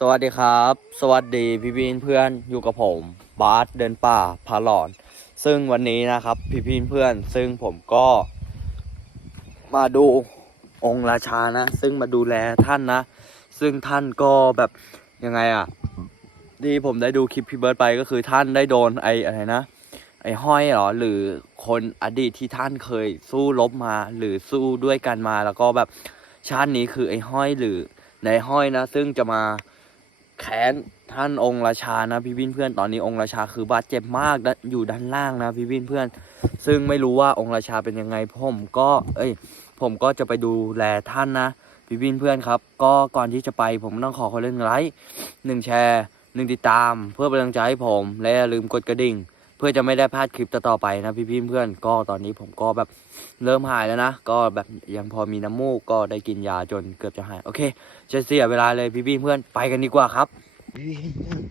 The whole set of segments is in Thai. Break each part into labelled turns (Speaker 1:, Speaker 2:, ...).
Speaker 1: สวัสดีครับ สวัสดีพี่พีนเพื่อนอยู่กับผมบาสเดินป่าพาหลอน ซึ่งวันนี้นะครับพี่พีนเพื่อน ซึ่งผมก็มาดูองค์ราชานะ ซึ่งมาดูแลท่านนะ ซึ่งท่านก็แบบยังไงอะที่ผมได้ดูคลิปพี่เบิร์ดไปก็คือท่านได้โดนไอ้อะไรนะ ไอ้ห้อยเหรอหรือคนอดีตที่ท่านเคยสู้รบมา หรือสู้ด้วยกันมาแล้วก็แบบชาตินี้คือไอ้ห้อยหรือในห้อยนะ ซึ่งจะมา แขนท่านองค์ราชานะพี่วินเพื่อนตอนนี้องค์ราชาคือบาดเจ็บมากนะอยู่ด้านล่างนะพี่วินเพื่อน ซึ่งไม่รู้ว่าองค์ราชาเป็นยังไงผมก็เอ้ยผมก็จะไปดูแลท่านนะพี่วินเพื่อนครับ ก็ก่อนที่จะไปผมต้องขอคนเล่นไลค์หนึ่งแชร์หนึ่งติดตาม เพื่อเป็นกำลังใจให้ผมและอย่าลืมกดกระดิ่ง เพื่อจะไม่ได้พลาดคลิปต่อๆไปนะพี่พี่เพื่อนก็ตอนนี้ผมก็แบบเริ่มหายแล้วนะ ก็แบบยังพอมีน้ำมูกก็ได้กินยาจนเกือบจะหาย โอเค จะเสียเวลาเลยพี่พี่เพื่อนไปกันดีกว่าครับพี่พี่เพื่อน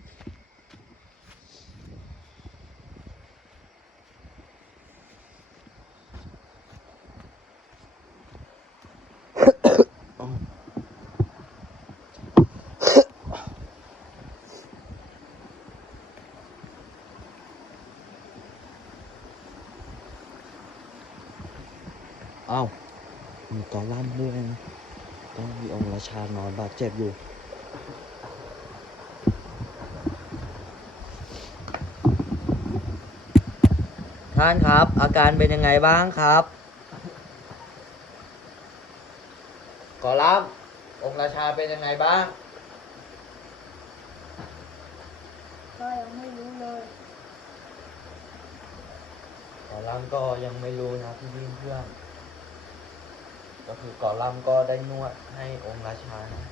Speaker 1: เอ้า มีกอลัมน์ด้วยนะก็มีองค์ราชานอนบาดเจ็บอยู่ท่านครับ อาการเป็นยังไงบ้างครับกอลัมน์องค์ราชาเป็นยังไงบ้าง
Speaker 2: ก็ยังไม่รู้เลย
Speaker 1: กอลัมน์ก็ยังไม่รู้นะพี่วิ่งเพื่อน ก็คือกอลัมก็ได้นวดให้องค์ราชานะ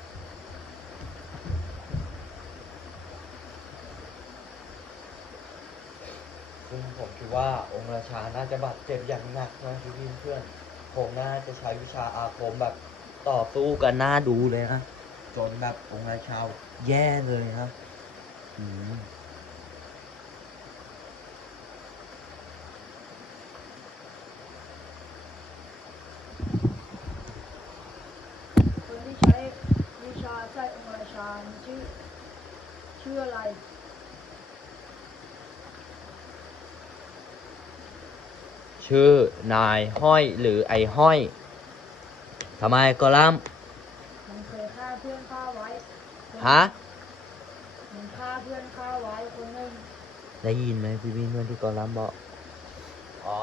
Speaker 1: ซึ่งผมคิดว่าองค์ราชาน่าจะบาดเจ็บอย่างหนักนะพี่เพื่อนผมน่าจะใช้วิชาอาคมแบบต่อสู้กันหน้าดูเลยนะจนแบบองค์ราชาแย่เลยนะอืม
Speaker 2: คนที่ใช้วิชาใส่องค์ราชาชื่อ ชื่ออะไร
Speaker 1: ชื่อนายห้อยหรือไอ้ห้อยทำไมกอลัมน์
Speaker 2: มันเคยฆ่าเพื่อนข้าไว้คน
Speaker 1: ฮะ
Speaker 2: มันฆ่าเพื่อนข้าไว้คนหนึ่ง
Speaker 1: ได้ยินไหมพี่วินเมื่อที่กอลัมน์บอก อ๋อ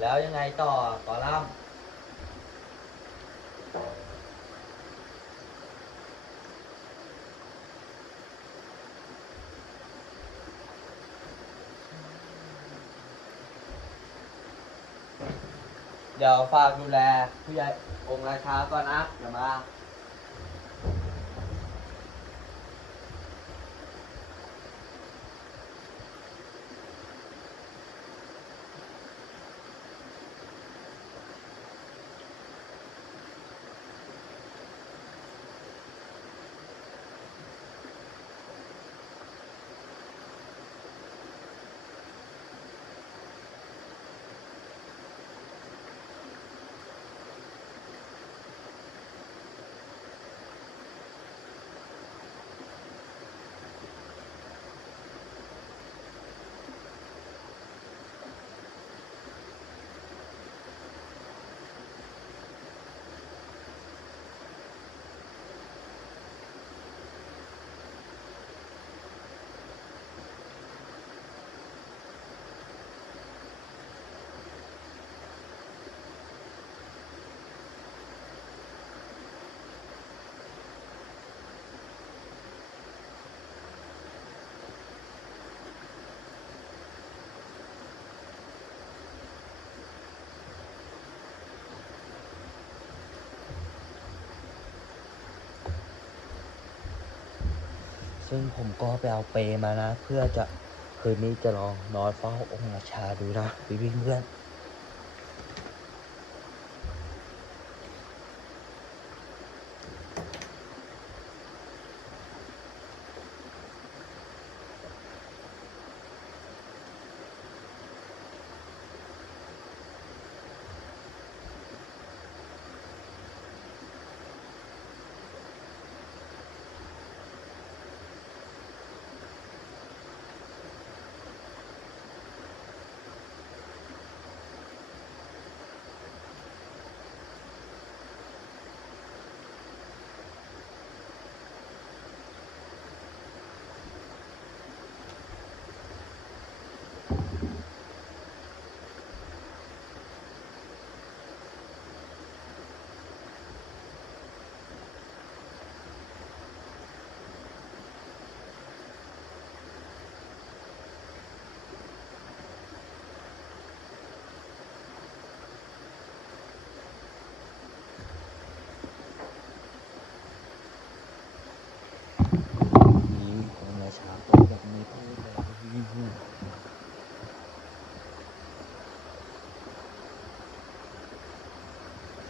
Speaker 1: แล้วยังไงต่อต่อลัมเดี๋ยวฝากดูแลผู้ใหญ่องค์ราชาก่อนนะเดี๋ยวมา ซึ่งผมก็ไปเอาเปมานะ เพื่อจะคืนนี้จะลองนอนเฝ้าองค์ราชาดูนะพี่เพื่อน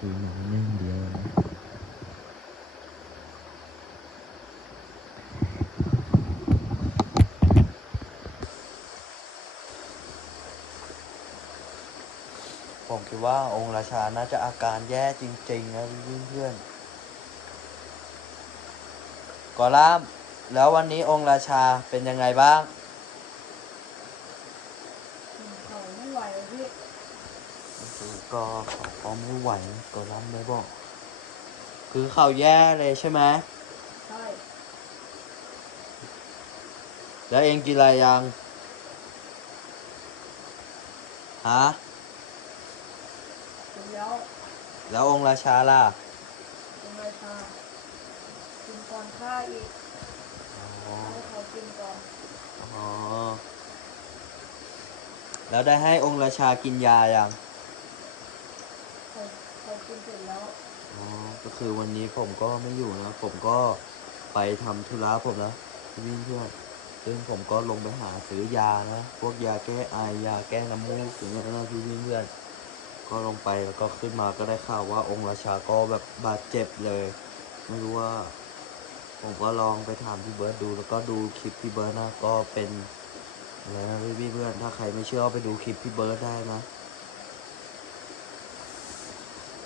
Speaker 1: คือหนึ่งเดียวนะผมคิดว่าองค์ราชาน่าจะอาการแย่จริงๆนะเพื่อนๆก่อล่ามแล้ววันนี้องค์ราชาเป็นยังไงบ้าง
Speaker 2: เขาไม่ไหวเลยพี่
Speaker 1: คือก็ เขาก็ไม่ไหวก็รับไม่บอก คือเขาแย่เลยใช่ไหม
Speaker 2: ใช่
Speaker 1: แล้วเองกินอะไรยังฮะ
Speaker 2: กินแล้ว
Speaker 1: แล้วองค์ราชาล่ะ
Speaker 2: เป็นไรชากินก่อนข้าอีก
Speaker 1: อ๋อ
Speaker 2: ให้เขากินก่อน
Speaker 1: อ๋อแล้วได้ให้องค์ราชากินยายัง
Speaker 2: เขาเขา กินเสร็จแล้ว
Speaker 1: อ๋อก็คือวันนี้ผมก็ไม่อยู่นะ ผมก็ไปทำธุระผมนะพี่เพื่อนซึ่งผมก็ลงไปหาซื้อยานะ พวกยาแก้ไอยาแก้น้ำมูกอย่างเงี้ยนะพี่เพื่อน ก็ลงไปแล้วก็ขึ้นมาก็ได้ข่าวว่าองค์ราชาก็แบบบาดเจ็บเลย ไม่รู้ว่า ผมก็ลองไปถามพี่เบิร์ดดู แล้วก็ดูคลิปพี่เบิร์ดนะ ก็เป็นอะไรนะพี่เพื่อน ถ้าใครไม่เชื่อไปดูคลิปพี่เบิร์ดได้นะ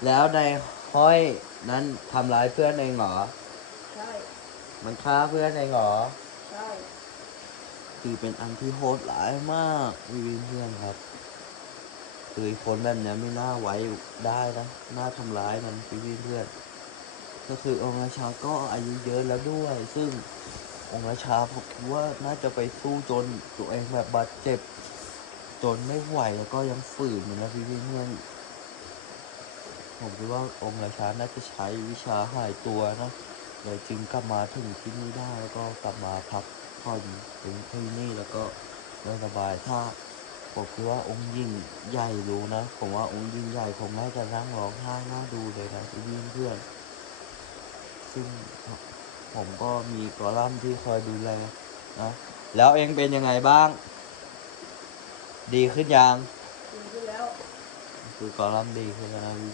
Speaker 1: แล้วในห้อยนั้นทำร้ายเพื่อนเองเหรอ
Speaker 2: ใช่
Speaker 1: มันฆ่าเพื่อนเองเหรอ
Speaker 2: ใช่
Speaker 1: คือเป็นอันที่โหดร้ายมากพี่เพื่อนครับ คือคนแบบเนี้ยไม่น่าไว้ได้นะน่าทำร้ายมันพี่เพื่อน ก็คือองค์ราชาก็อายุเยอะแล้วด้วย ซึ่งองค์ราชาผมคิดว่าน่าจะไปสู้จนตัวเองแบบบาดเจ็บ จนไม่ไหวแล้วก็ยังฝืนอยู่นะพี่เพื่อน ผมคิดว่าองค์ราชาน่าจะใช้วิชาหายตัวนะเลยจึงกลับมาถึงที่นี่ได้แล้วก็กลับมาพักผ่อนถึงที่นี่แล้วก็ได้สบายถ้าผมคิดว่าองค์ยิ่งใหญ่รู้นะผมว่าองค์ยิ่งใหญ่คงน่าจะนั่งร้องไห้น่าดูเลยนะพี่เพื่อนซึ่งผมก็มีกอลัมน์ที่คอยดูแลนะแล้วเองเป็นยังไงบ้าง ดีขึ้นยัง คือกอลัมน์ดีขึ้นแล้วนะพี่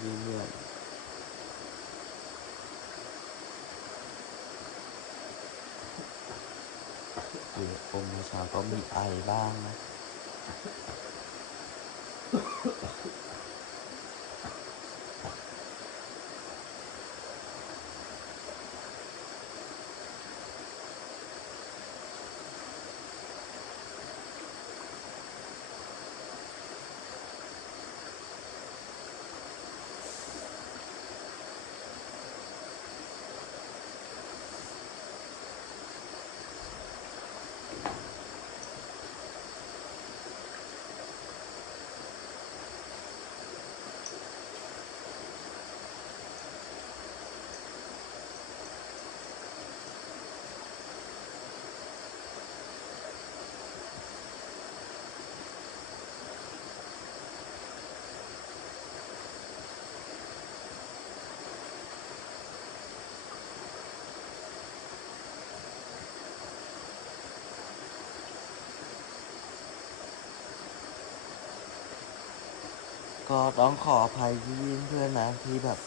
Speaker 1: ก็ต้องขออภัยพี่เพื่อนนะที่แบบ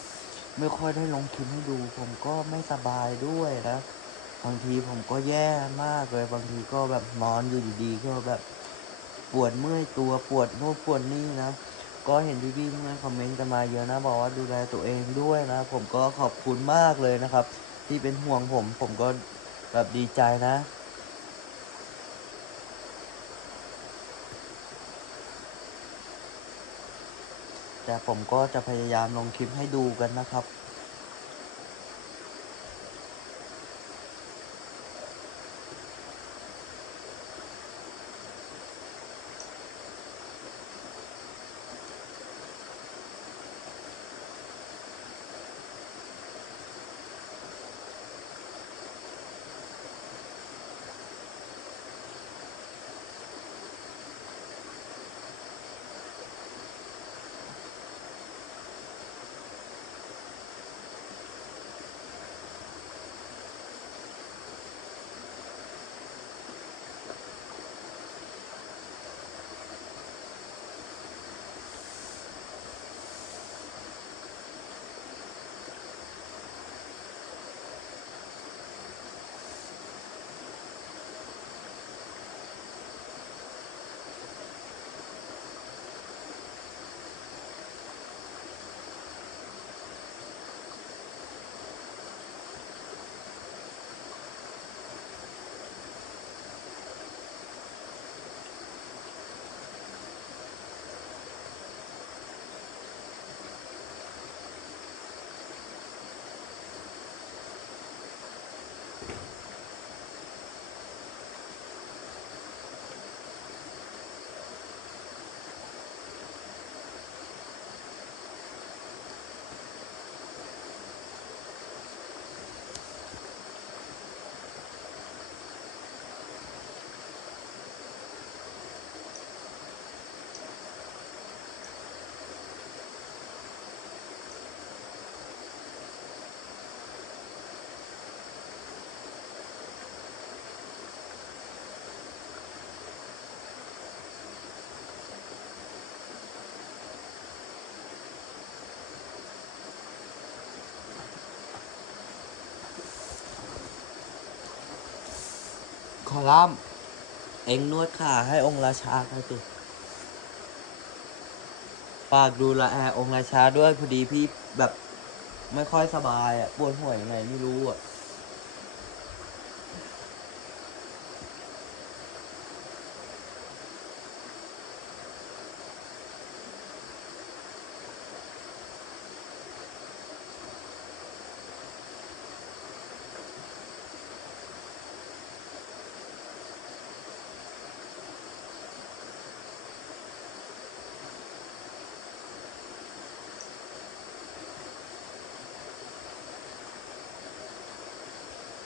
Speaker 1: ไม่ค่อยได้ลงคลิปให้ดู ผมก็ไม่สบายด้วยนะบางทีผมก็แย่มากเลย บางทีก็แบบนอนอยู่ดีๆก็แบบปวดเมื่อยตัวปวดโน่นปวดนี่นะก็เห็นพี่ๆเพื่อนคอมเมนต์กันมาเยอะนะ บอกว่าดูแลตัวเองด้วยนะ ผมก็ขอบคุณมากเลยนะครับ ที่เป็นห่วงผม ผมก็แบบดีใจนะ แต่ผมก็จะพยายามลงคลิปให้ดูกันนะครับ ร่าม เอ็งนวดขาให้องค์ราชาหน่อยสิฝากดูละแอองค์ราชาด้วยพอดีพี่แบบไม่ค่อยสบายอะปวดหัวยังไงไม่รู้อะ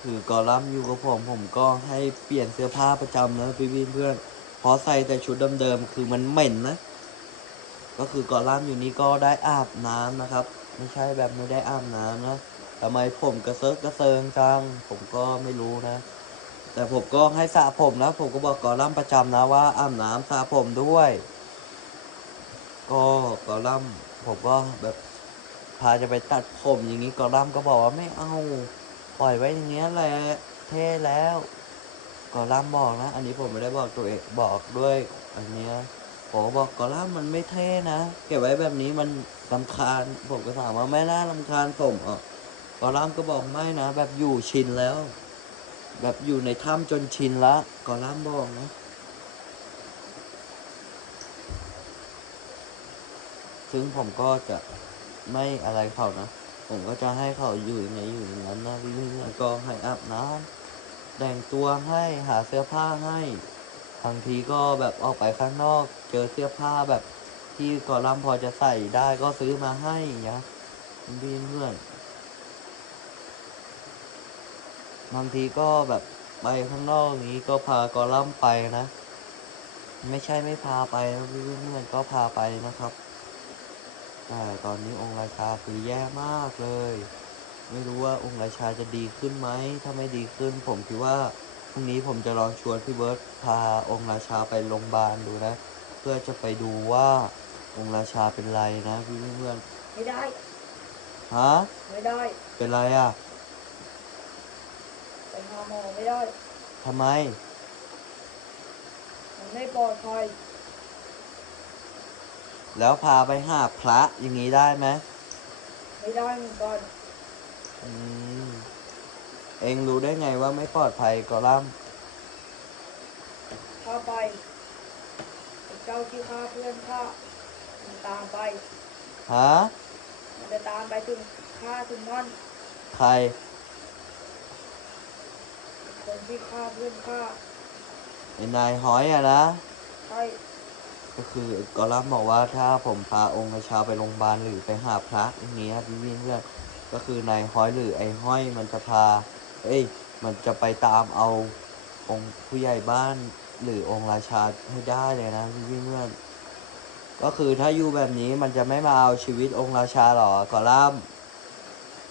Speaker 1: คือกอลัมอยู่กับผมผมก็ให้เปลี่ยนเสื้อผ้าประจำแล้วพี่พี่เพื่อนเพราะใส่แต่ชุดเดิมๆคือมันเหม็นนะ ก็คือกอลัมอยู่นี้ก็ได้อาบน้ำนะครับ ไม่ใช่แบบไม่ได้อาบน้ำนะทำไมผมกระเซิร์กระเซิงจังผมก็ไม่รู้นะ แต่ผมก็ให้สระผมนะผมก็บอกกอลัมประจำนะว่าอาบน้ำสระผมด้วย ก็กอลัมผมก็แบบพาจะไปตัดผมอย่างนี้กอลัมก็บอกว่าไม่เอา ปล่อยไว้อย่างเงี้ยแหละเท่แล้วกอลัมบอกนะ อันนี้ผมไม่ได้บอกตัวเองบอกด้วยอันเนี้ยผมบอกกอลัมมันไม่เท่นะเก็บไว้แบบนี้มันลำคาญผมก็ถามว่าไม่น่าลำคาญผมอะกอลัมก็บอกไม่นะ แบบอยู่ชินแล้ว แบบอยู่ในถ้ำจนชินละกอลัมบอกนะซึ่งผมก็จะไม่อะไรเขานะ ผมก็จะให้เขาอยู่อย่างไงอยู่อย่างนั้นนะพี่ๆแล้วก็ให้อาบน้ำแต่งตัวให้หาเสื้อผ้าให้บางทีก็แบบออกไปข้างนอก เจอเสื้อผ้าแบบที่กอลัมพอจะใส่ได้ก็ซื้อมาให้อย่างเงี้ยพี่เพื่อนบางทีก็แบบไปข้างนอกนี้ก็พากอลัมไปนะ ไม่ใช่ไม่พาไปนะพี่เพื่อนก็พาไปนะครับ แต่ตอนนี้องค์ราชาคือแย่มากเลย ไม่รู้ว่าองค์ราชาจะดีขึ้นไหม ถ้าไม่ดีขึ้น ผมคิดว่าพรุ่งนี้ผมจะลองชวนพี่เบิร์ตพาองค์ราชาไปโรงพยาบาลดูนะ เพื่อจะไปดูว่าองค์ราชาเป็นไรนะพี่เพื่อน
Speaker 2: ไม่ได้
Speaker 1: ๆฮะ
Speaker 2: ไม่ได้
Speaker 1: เป็นไรอะ
Speaker 2: ไปหาหมอไม่ได้
Speaker 1: ทำไม
Speaker 2: มันไม่ปลอดภัย
Speaker 1: แล้วพาไปหาพระอย่างนี้ได้ไหม
Speaker 2: ไม่ได้เหมือนกัน
Speaker 1: อืมเองรู้ได้ไงว่าไม่ปลอดภัยกอลัมน์
Speaker 2: ถ้าไปไอ้เจ้าที่ฆ่าเพื่อนฆ่ามันตามไป
Speaker 1: ฮะ
Speaker 2: มันจะตามไปถึงฆ่าถึงนั่น
Speaker 1: ใคร
Speaker 2: คนที่ฆ่าเพื่อนฆ่า
Speaker 1: ไอ้นายหอยอะนะ
Speaker 2: ใช่
Speaker 1: ก็คือกอลัมน์บอกว่าถ้าผมพาองค์ราชาไปโรงพยาบาลหรือไปหาพระอย่างเงี้ยพี่วิ่งเพื่อนก็คือนายห้อยหรือไอ้ห้อยมันจะพา เอ้ย มันจะไปตามเอาองค์ผู้ใหญ่บ้านหรือองค์ราชาให้ได้เลยนะพี่วิ่งเพื่อนก็คือถ้าอยู่แบบนี้มันจะไม่มาเอาชีวิตองค์ราชาหรอกอลัมน์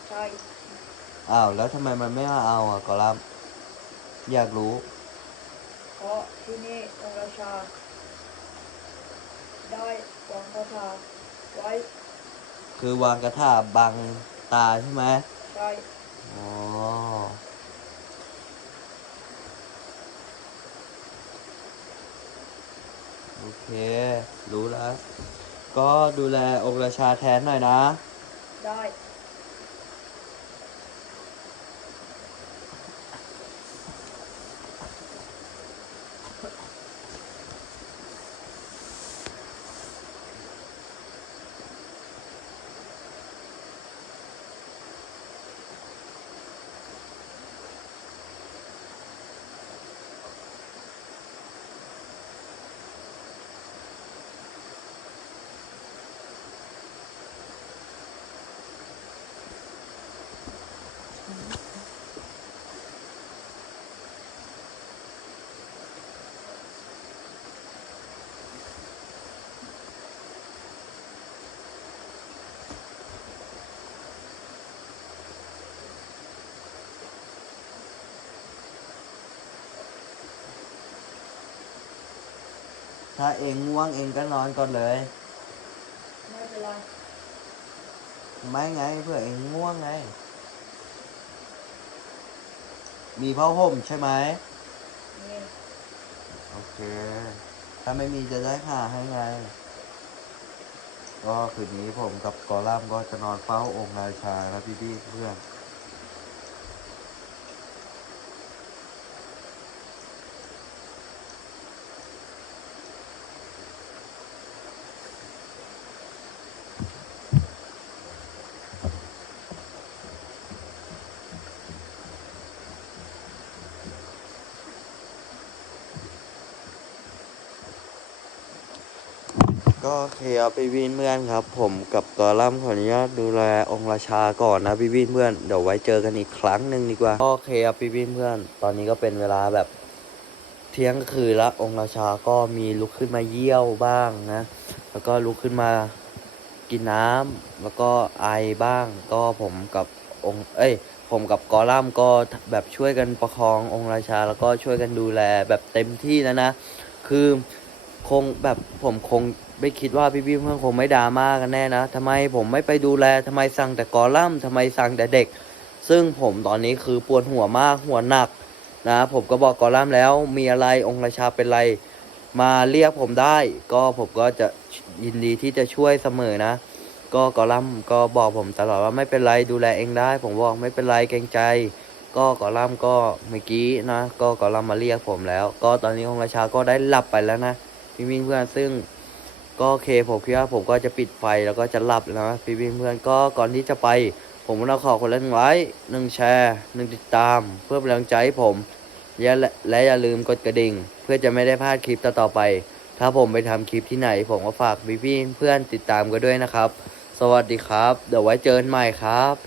Speaker 2: ใช่
Speaker 1: อ้าวแล้วทำไมมันไม่มาเอาอะกอลัมน์อยากรู้
Speaker 2: เพราะที่นี่องค์ราชา ได้วางคาถาไว้
Speaker 1: คือวางกระถาบังตาใช่ไหม
Speaker 2: ใช่
Speaker 1: อ๋อโอเค รู้แล้ว ก็ดูแลองค์ราชาแทนหน่อยนะ
Speaker 2: ได้
Speaker 1: ถ้าเองง่วงเองก็นอนก่อนเลย
Speaker 2: ไม่เป็นไร
Speaker 1: ไม่ไงเพื่อเองง่วงไง มีผ้าห่มใช่ไหม
Speaker 2: มมี
Speaker 1: โอเค ถ้าไม่มีจะได้หาให้ไง ก็คืนนี้ผมกับกอลัมน์ก็จะนอนเฝ้าองค์ราชาแล้วพี่พี่ๆเพื่อน เคครับพี่วินเพื่อนครับ ผมกับกอลัมน์ขออนุญาตดูแลองค์ราชาก่อนนะพี่วินเพื่อนเดี๋ยวไว้เจอกันอีกครั้งหนึ่งดีกว่าก็โอเคครับพี่วินเพื่อน ตอนนี้ก็เป็นเวลาแบบเที่ยงคืนละองค์ราชาก็มีลุกขึ้นมาเยี่ยวบ้างนะ แล้วก็ลุกขึ้นมากินน้ำแล้วก็ไอบ้าง ก็ผมกับองค์เอ้ยผมกับกอลัมก็แบบช่วยกันประคององค์ราชา แล้วก็ช่วยกันดูแลแบบเต็มที่แล้วนะ คือคงแบบผมคง ไม่คิดว่าพี่พี่เพื่อนคงไม่ดรามากันแน่นะทำไมผมไม่ไปดูแลทำไมสั่งแต่กอลัมทำไมสั่งแต่เด็ก ซึ่งผมตอนนี้คือปวดหัวมากหัวหนักนะผมก็บอกกอลัมแล้วมีอะไรองค์ราชาเป็นไร มาเรียกผมได้ ก็ผมก็จะยินดีที่จะช่วยเสมอนะ ก็กอลัมก็บอกผมตลอดว่าไม่เป็นไรดูแลเองได้ ผมบอกไม่เป็นไรเกรงใจ ก็กอลัมก็เมื่อกี้นะ ก็กอลัมมาเรียกผมแล้ว ก็ตอนนี้องค์ราชาก็ได้หลับไปแล้วนะพี่วิ่งเพื่อนซึ่ง ก็โอเคผมคิดว่าผมก็จะปิดไฟแล้วก็จะหลับแล้วนะพี่วิ่เพื่อนก็ก่อนที่จะไป ผมก็ต้องขอคนละหนึ่งไลค์หนึ่งแชร์หนึ่งติดตาม เพื่อเป็นกำลังใจให้ผมและและอย่าลืมกดกระดิ่ง เพื่อจะไม่ได้พลาดคลิปต่อๆไป ถ้าผมไปทำคลิปที่ไหน ผมก็ฝากพี่ๆเพื่อนติดตามกันด้วยนะครับ สวัสดีครับ เดี๋ยวไว้เจอกันใหม่ครับ